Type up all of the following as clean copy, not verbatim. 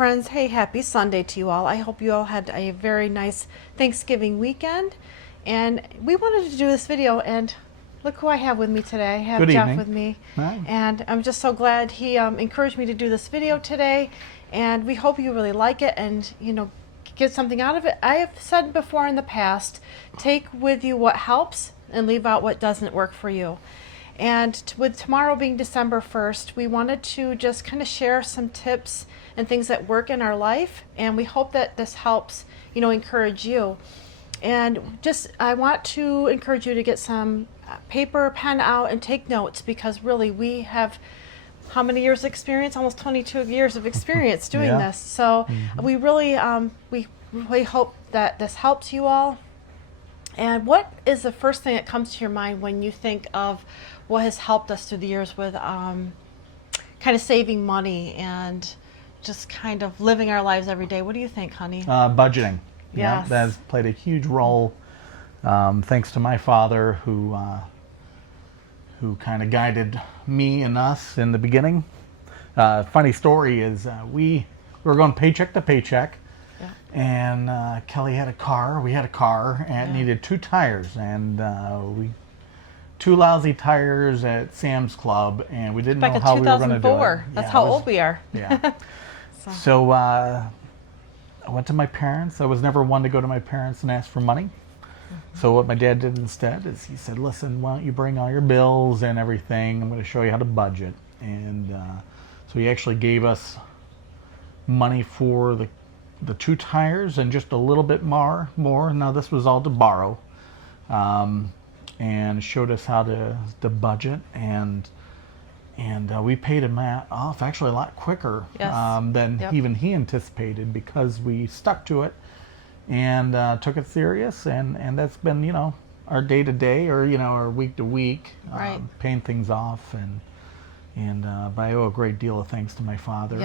friends. Hey, happy Sunday to you all. I hope you all had a very nice Thanksgiving weekend. And we wanted to do this video, and look who I have with me today. I have Good Jeff evening. with me. Hi. And I'm just so glad he encouraged me to do this video today. And we hope you really like it and, get something out of it. I have said before in the past, take with you what helps and leave out what doesn't work for you. And with tomorrow being December 1st, we wanted to just kind of share some tips and things that work in our life. And we hope that this helps, encourage you. And I want to encourage you to get some paper, pen out and take notes, because really we have how many years experience? Almost 22 years of experience doing this. So we really, we hope that this helps you all. And what is the first thing that comes to your mind when you think of what has helped us through the years with kind of saving money and just kind of living our lives every day? What do you think, honey? Budgeting. Yes. That has played a huge role, thanks to my father, who kind of guided me and us in the beginning. Funny story is we were going paycheck to paycheck. And Kelly had a car, we had a car, and it needed 2 tires, and we 2 lousy tires at Sam's Club, and we didn't know how we were going to do it. That's how old we are. Yeah. So I went to my parents. I was never one to go to my parents and ask for money. So what my dad did instead is he said, listen, why don't you bring all your bills and everything? I'm going to show you how to budget. And so he actually gave us money for the 2 tires and just a little bit more. Now this was all to borrow, and showed us how to budget, and we paid him off actually a lot quicker than even he anticipated, because we stuck to it and took it serious, and that's been our day to day, or our week to week, paying things off, but I owe a great deal of thanks to my father,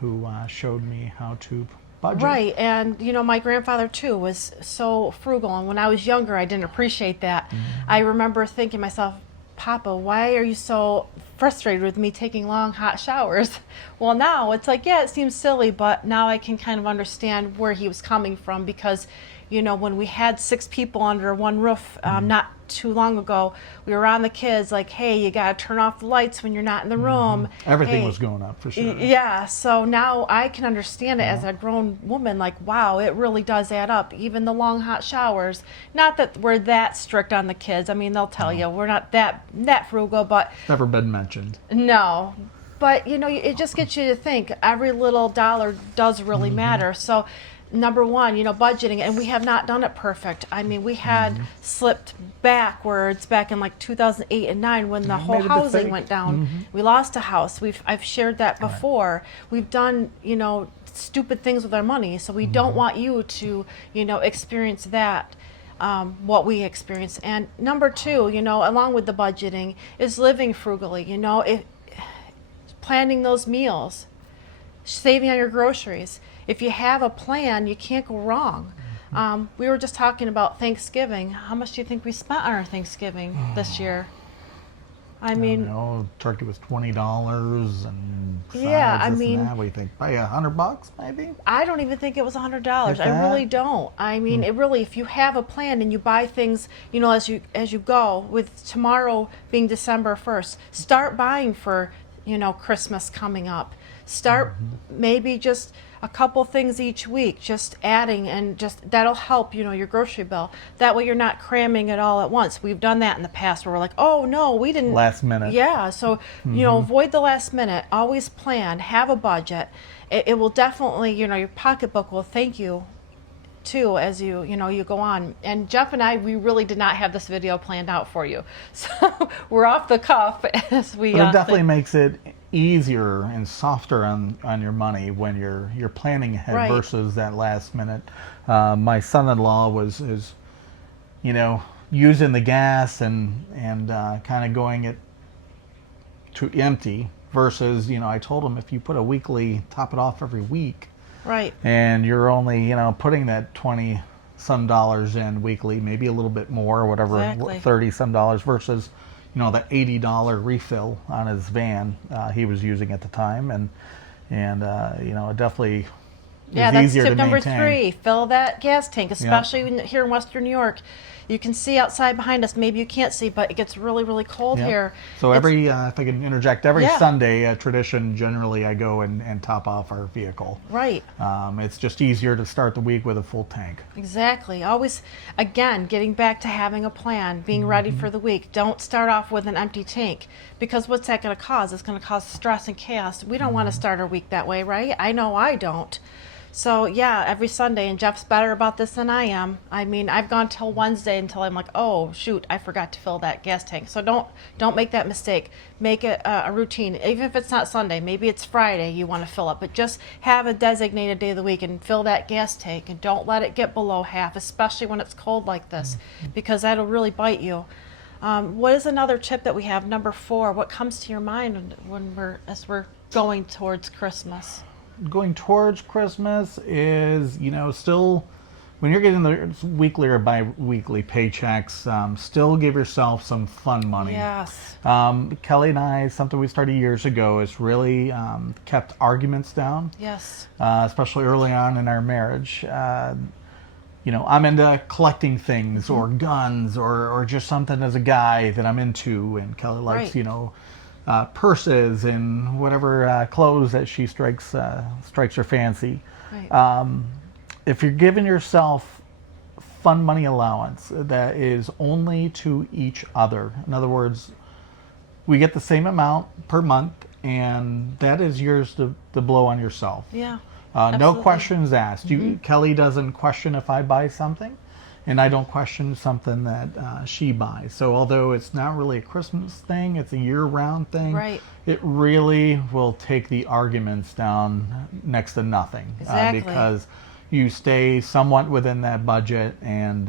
who showed me how to budget. Right, and my grandfather too was so frugal, and when I was younger I didn't appreciate that. I remember thinking to myself, Papa, why are you so frustrated with me taking long hot showers? Well, now it's like, it seems silly, but now I can kind of understand where he was coming from, because when we had 6 people under one roof not too long ago, we were on the kids like, hey, you got to turn off the lights when you're not in the room. Everything was going up, for sure. Yeah, so now I can understand it as a grown woman, like, wow, it really does add up. Even the long hot showers. Not that we're that strict on the kids. I mean, they'll tell you we're not that frugal, but never been mentioned. No. But it just gets you to think every little dollar does really matter. So number one, budgeting, and we have not done it perfect. I mean, we had slipped backwards back in like 2008 and 9 when the whole housing went down. We lost a house. I've shared that before. We've done, stupid things with our money, so we don't want you to, experience that. What we experience. And number 2, along with the budgeting, is living frugally. Planning those meals, saving on your groceries. If you have a plan, you can't go wrong. We were just talking about Thanksgiving. How much do you think we spent on our Thanksgiving this year? I mean, turkey was $20, and I mean, what do you think? Probably $100, maybe. I don't even think it was $100. I really don't. I mean, it really, if you have a plan and you buy things, as you go. With tomorrow being December 1st, start buying for Christmas coming up. Start maybe just a couple things each week, just adding, and just that'll help your grocery bill. That way you're not cramming it all at once. We've done that in the past where we're like, oh no, we didn't, last minute. So avoid the last minute. Always plan, have a budget. It will definitely, your pocketbook will thank you too as you go on. And Jeff and I, we really did not have this video planned out for you, so we're off the cuff as we. But it definitely makes it easier and softer on your money when you're planning ahead versus that last minute. My son-in-law is using the gas and kind of going it to empty versus I told him, if you put a weekly, top it off every week. Right. And you're only, putting that 20 some dollars in weekly, maybe a little bit more, or whatever, exactly. 30 some dollars versus, that $80 refill on his van he was using at the time, and it definitely Yeah, is that's easier tip to number maintain. 3. Fill that gas tank, especially here in Western New York. You can see outside behind us. Maybe you can't see, but it gets really, really cold Yep. here. So every, if I can interject, every Yeah. Sunday, a tradition, generally I go and top off our vehicle. Right. It's just easier to start the week with a full tank. Exactly. Always, again, getting back to having a plan, being ready for the week. Don't start off with an empty tank, because what's that going to cause? It's going to cause stress and chaos. We don't want to start our week that way, right? I know I don't. So yeah, every Sunday, and Jeff's better about this than I am. I mean, I've gone till Wednesday until I'm like, oh shoot, I forgot to fill that gas tank. So don't make that mistake. Make it a routine, even if it's not Sunday. Maybe it's Friday you want to fill up, but just have a designated day of the week and fill that gas tank, and don't let it get below half, especially when it's cold like this, because that'll really bite you. What is another tip that we have? Number 4. What comes to your mind as we're going towards Christmas? Going towards Christmas is, still, when you're getting the weekly or bi-weekly paychecks, still give yourself some fun money. Yes. Kelly and I, something we started years ago, is really kept arguments down. Yes. Especially early on in our marriage. I'm into collecting things or guns or just something as a guy that I'm into, and Kelly likes, Right. Purses and whatever clothes that she strikes her fancy. Right. If you're giving yourself fun money allowance that is only to each other, in other words, we get the same amount per month, and that is yours to blow on yourself. Yeah. No Absolutely. questions asked. Kelly doesn't question if I buy something, and I don't question something that she buys. So although it's not really a Christmas thing, it's a year-round thing. Right. It really will take the arguments down next to nothing. Exactly. Because you stay somewhat within that budget, and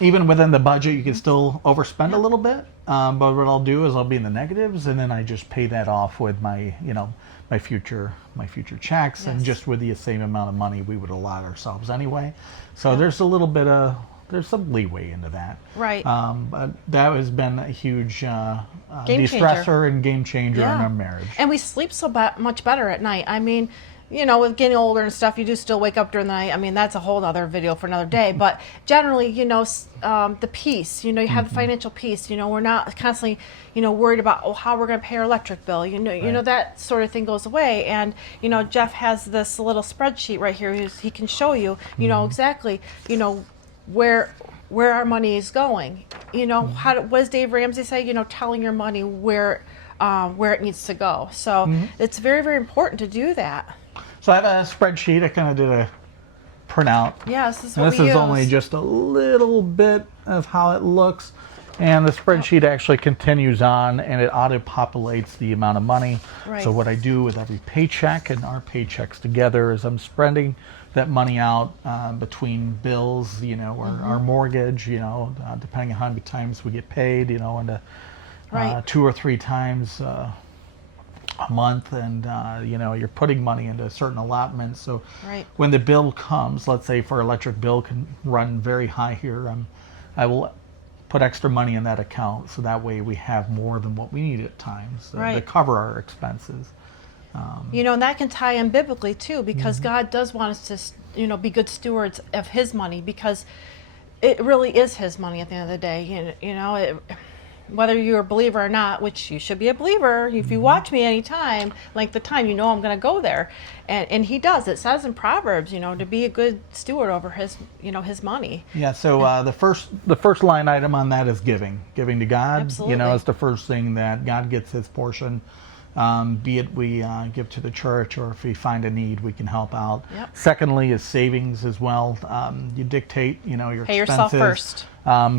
even within the budget, you can still overspend a little bit. But what I'll do is I'll be in the negatives, and then I just pay that off with my future checks, and Yes. just with the same amount of money we would allot ourselves anyway. So there's a little bit of some leeway into that. Right. But that has been a huge Game de-stressor changer. and game changer in our marriage. And we sleep so much better at night. I mean, with getting older and stuff, you do still wake up during the night. I mean, that's a whole other video for another day. But generally, the peace, you have the financial peace. We're not constantly, worried about, how we're going to pay our electric bill. Right. That sort of thing goes away. And, Jeff has this little spreadsheet right here. He can show you, exactly, where our money is going. What does Dave Ramsey say? Telling your money where it needs to go. So it's very, very important to do that. So I have a spreadsheet. I kind of did a printout. Yeah, this is And what this we is use. only just a little bit of how it looks. And the spreadsheet actually continues on, and it auto-populates the amount of money. Right. So what I do with every paycheck and our paychecks together is I'm spreading that money out between bills, or our mortgage, depending on how many times we get paid, into Right. 2 or 3 times a month, and you're putting money into certain allotments. So Right. when the bill comes, let's say for electric bill can run very high here, I will put extra money in that account, so that way we have more than what we need at times to Right. cover our expenses. And that can tie in biblically too, because God does want us to, be good stewards of His money, because it really is His money at the end of the day. Whether you're a believer or not, which you should be a believer. If you watch me anytime, like the time, I'm going to go there, and He does. It says in Proverbs, to be a good steward over His, His money. Yeah. So the first line item on that is giving to God. Absolutely. Is the first thing that God gets His portion. Be it we give to the church, or if we find a need, we can help out. Yep. Secondly is savings as well. You dictate, your Pay expenses. yourself first.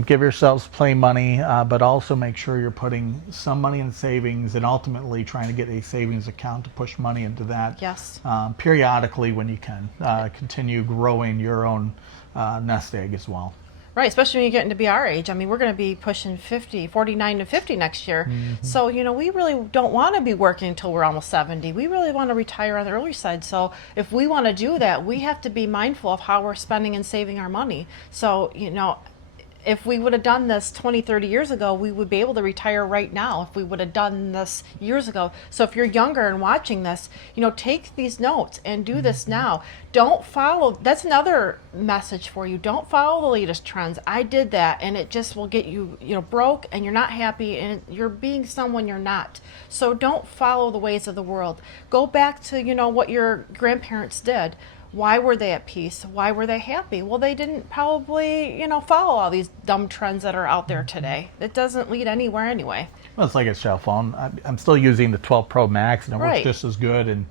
Give yourselves play money, but also make sure you're putting some money in savings, and ultimately trying to get a savings account to push money into that. Yes. Periodically when you can. Continue growing your own nest egg as well. Right, especially when you get into be our age. I mean, we're going to be pushing 49 to 50 next year. So, we really don't want to be working until we're almost 70. We really want to retire on the early side. So if we want to do that, we have to be mindful of how we're spending and saving our money. So, if we would have done this 20, 30 years ago, we would be able to retire right now if we would have done this years ago. So if you're younger and watching this, take these notes and do this now. Don't follow, that's another message for you. Don't follow the latest trends. I did that, and it just will get you, broke, and you're not happy, and you're being someone you're not. So don't follow the ways of the world. Go back to, what your grandparents did. Why were they at peace? Why were they happy? Well, they didn't probably, follow all these dumb trends that are out there today. It doesn't lead anywhere anyway. Well, it's like a cell phone. I'm still using the 12 Pro Max, and it works just as good and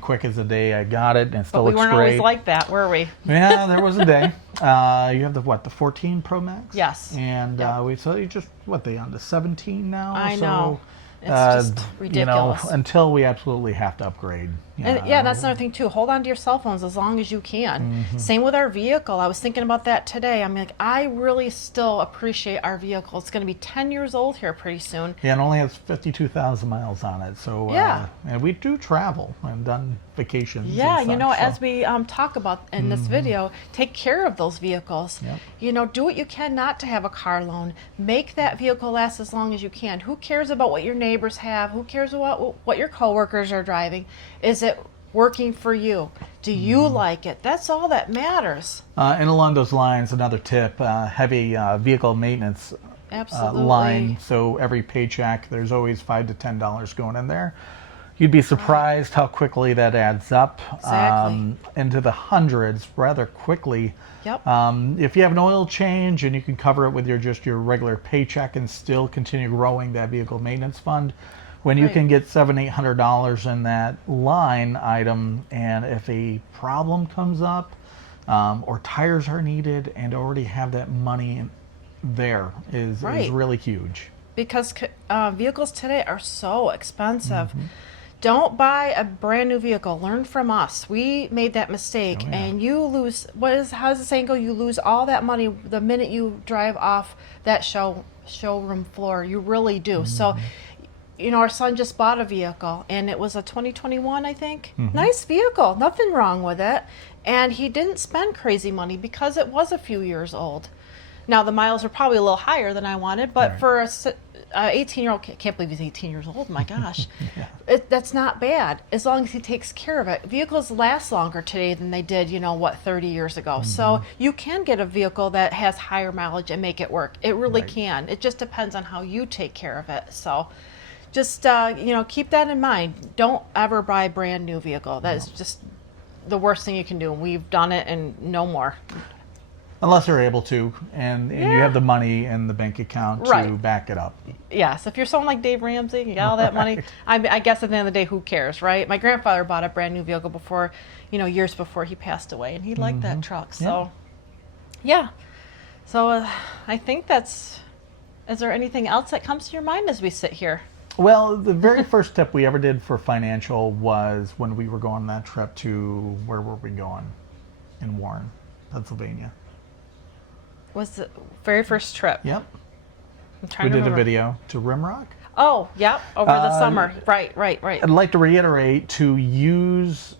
quick as the day I got it, and it still looks great. But we weren't always like that, were we? Yeah, there was a day. You have the 14 Pro Max? Yes. And you just, they on the 17 now? I know. It's just ridiculous. Until we absolutely have to upgrade. And that's another thing too. Hold on to your cell phones as long as you can. Same with our vehicle. I was thinking about that today. I'm like, I really still appreciate our vehicle. It's going to be 10 years old here pretty soon. Yeah, it only has 52,000 miles on it. So and we do travel and done vacations. Yeah, and such, so. As we talk about in this video, take care of those vehicles. Yep. Do what you can not to have a car loan. Make that vehicle last as long as you can. Who cares about what your neighbors have? Who cares about what your coworkers are driving? Is it working for you? Do you like it? That's all that matters. And along those lines, another tip, heavy vehicle maintenance line. So every paycheck, there's always $5 to $10 going in there. You'd be surprised how quickly that adds up into the hundreds rather quickly. Yep. If you have an oil change and you can cover it with your regular paycheck and still continue growing that vehicle maintenance fund, when you can get $700-800 in that line item, and if a problem comes up or tires are needed, and already have that money there is really huge. Because vehicles today are so expensive. Don't buy a brand new vehicle. Learn from us. We made that mistake, and you lose. How does the saying go? You lose all that money the minute you drive off that showroom floor. You really do. So. Our son just bought a vehicle, and it was a 2021, I think. Nice vehicle, nothing wrong with it. And he didn't spend crazy money because it was a few years old. Now, the miles are probably a little higher than I wanted, but for a 18-year-old, can't believe he's 18 years old, my gosh. That's not bad, as long as he takes care of it. Vehicles last longer today than they did, 30 years ago. So you can get a vehicle that has higher mileage and make it work. It really can. It just depends on how you take care of it. So just, keep that in mind. Don't ever buy a brand new vehicle. That is just the worst thing you can do. We've done it, and no more. Unless you're able to, and you have the money in the bank account to back it up. Yes, if you're someone like Dave Ramsey, you got all that money. I guess at the end of the day, who cares, right? My grandfather bought a brand new vehicle before, years before he passed away, and he liked that truck. So, So I think that's. Is there anything else that comes to your mind as we sit here? Well, the very first tip we ever did for financial was when we were going on that trip to, where were we going? In Warren, Pennsylvania. Was the very first trip? Yep. I'm trying to remember. We did a video to Rimrock. Oh, yep, over the summer. Right. I'd like to reiterate to use,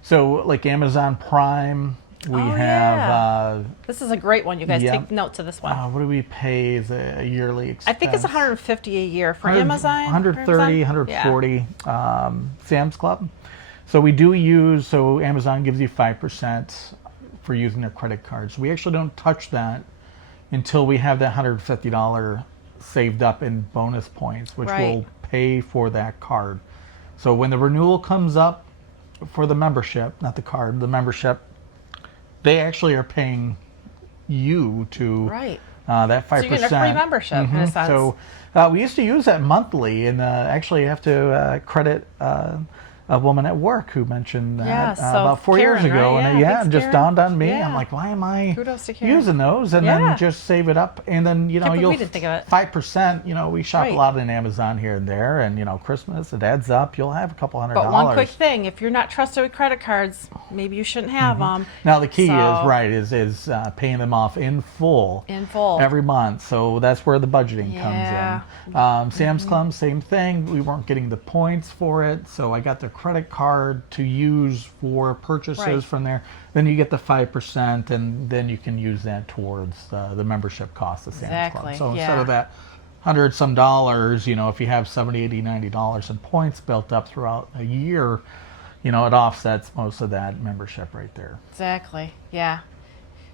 so like Amazon Prime, we have... this is a great one. You guys take notes of this one. What do we pay as a yearly expense? I think it's $150 a year for Amazon. 130, 140, Sam's Club. So we do use, so Amazon gives you 5% for using their credit cards. We actually don't touch that until we have that $150 saved up in bonus points, which will pay for that card. So when the renewal comes up for the membership, not the card, the membership, they actually are paying you to that 5%. So you get a free membership in a sense. So we used to use that monthly, and actually have to credit a woman at work who mentioned that about 4 years ago. Right? And it just dawned on me. I'm like, why am I using those? And then just save it up. And then, you'll didn't think of it. 5%, we shop a lot in Amazon here and there. And, Christmas, it adds up. You'll have a couple $100. But one quick thing, if you're not trusted with credit cards, maybe you shouldn't have them. Now, the key is paying them off in full. Every month. So that's where the budgeting comes in. Sam's Club, same thing. We weren't getting the points for it. So I got their credit card to use for purchases Right. from there, then you get the 5%, and then you can use that towards the membership cost of Sam's Exactly, Club. So instead yeah. of that hundred some dollars, if you have $70, $80, $90 in points built up throughout a year, it offsets most of that membership right there. Exactly. Yeah.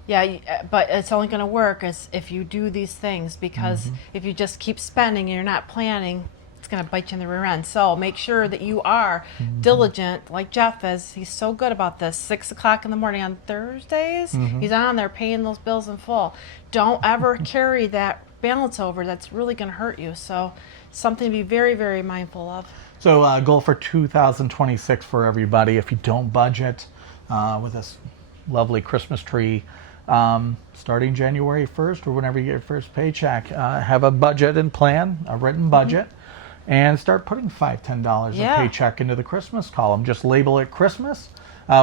Yeah, but it's only going to work as if you do these things, because if you just keep spending and you're not planning, it's going to bite you in the rear end. So make sure that you are diligent, like Jeff is. He's so good about this. 6 o'clock in the morning on Thursdays, he's on there paying those bills in full. Don't ever carry that balance over. That's really going to hurt you. So something to be very, very mindful of. So goal for 2026 for everybody: if you don't budget with this lovely Christmas tree, starting January 1st or whenever you get your first paycheck, have a budget and plan, a written budget, and start putting $5, $10 Yeah. a paycheck into the Christmas column. Just label it Christmas.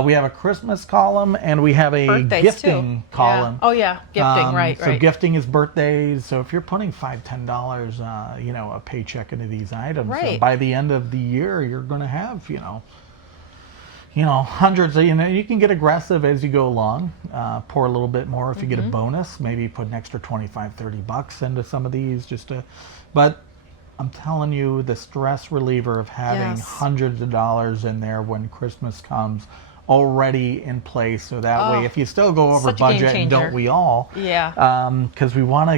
We have a Christmas column, and we have a Birthdays, gifting too. column. Yeah. Oh, yeah. Gifting, right, So right. gifting is birthdays. So if you're putting $5, $10, a paycheck into these items, Right. by the end of the year, you're going to have, hundreds of, you can get aggressive as you go along, pour a little bit more if you get a bonus, maybe put an extra 25, $30 into some of these but I'm telling you, the stress reliever of having Yes. hundreds of dollars in there when Christmas comes already in place. So that way, if you still go over such a game budget, and changer. don't we all? Yeah. Because we want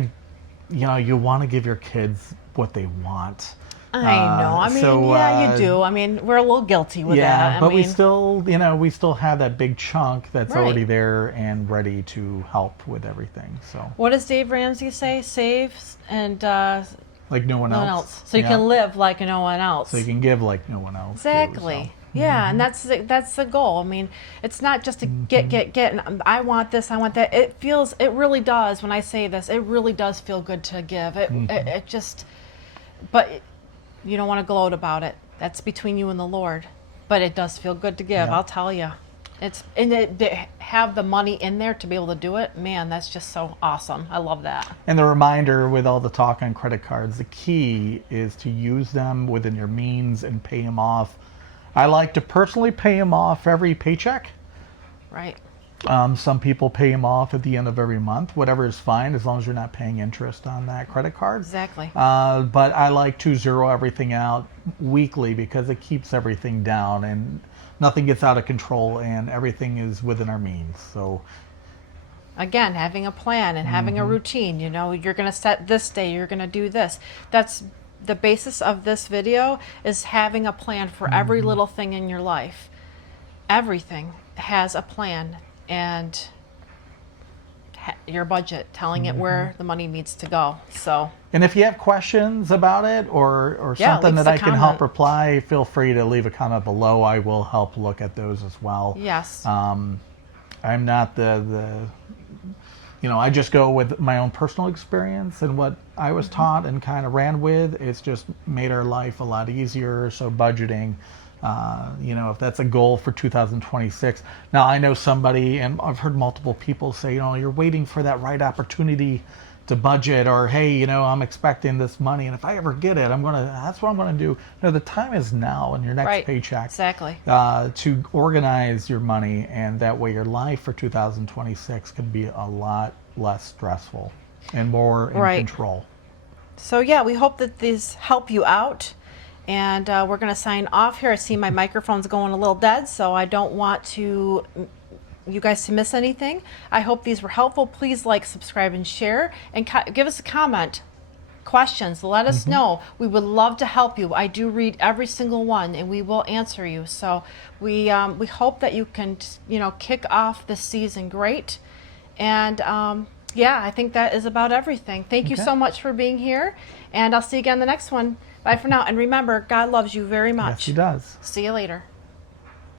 to, you want to give your kids what they want. I know. I mean, so, yeah, you do. I mean, we're a little guilty with Yeah, that. but I we mean, still, we still have that big chunk that's Right. already there and ready to help with everything. So, what does Dave Ramsey say? Save and like no one no one else. else. So you Yeah. can live like no one else. So you can give like no one else. too, Exactly. so. Yeah, and that's the goal. I mean, it's not just to get, and I want this, I want that. It really does. When I say this, it really does feel good to give. It just, but you don't want to gloat about it. That's between you and the Lord. But it does feel good to give. Yeah. I'll tell you. To have the money in there to be able to do it, man, that's just so awesome. I love that. And the reminder with all the talk on credit cards, the key is to use them within your means and pay them off. I like to personally pay them off every paycheck. Right. Some people pay them off at the end of every month. Whatever is fine, as long as you're not paying interest on that credit card. Exactly. But I like to zero everything out weekly because it keeps everything down and nothing gets out of control and everything is within our means. So Again, having a plan and having a routine. You're going to set this day, you're going to do this. That's the basis of this video, is having a plan for every little thing in your life. Everything has a plan, and your budget, telling it where the money needs to go. So, and if you have questions about it or Yeah, something leave that us I a can comment. help reply, feel free to leave a comment below. I will help look at those as well. yes. I'm not I just go with my own personal experience and what I was taught and kind of ran with. It's just made our life a lot easier. So budgeting, if that's a goal for 2026. Now I know somebody, and I've heard multiple people say, you're waiting for that right opportunity to budget, or hey, I'm expecting this money, and if I ever get it, that's what I'm gonna do. No, the time is now in your next Right. paycheck. Exactly. To organize your money, and that way your life for 2026 can be a lot less stressful and more in Right. control. So yeah, we hope that these help you out. And we're going to sign off here. I see my microphone's going a little dead, so I don't want you guys to miss anything. I hope these were helpful. Please like, subscribe, and share. And give us a comment. Questions. Let us know. We would love to help you. I do read every single one, and we will answer you. So we hope that you can kick off the season great. And yeah, I think that is about everything. Thank you Okay. so much for being here, and I'll see you again in the next one. Bye for now. And remember, God loves you very Yes, much. he does. See you later.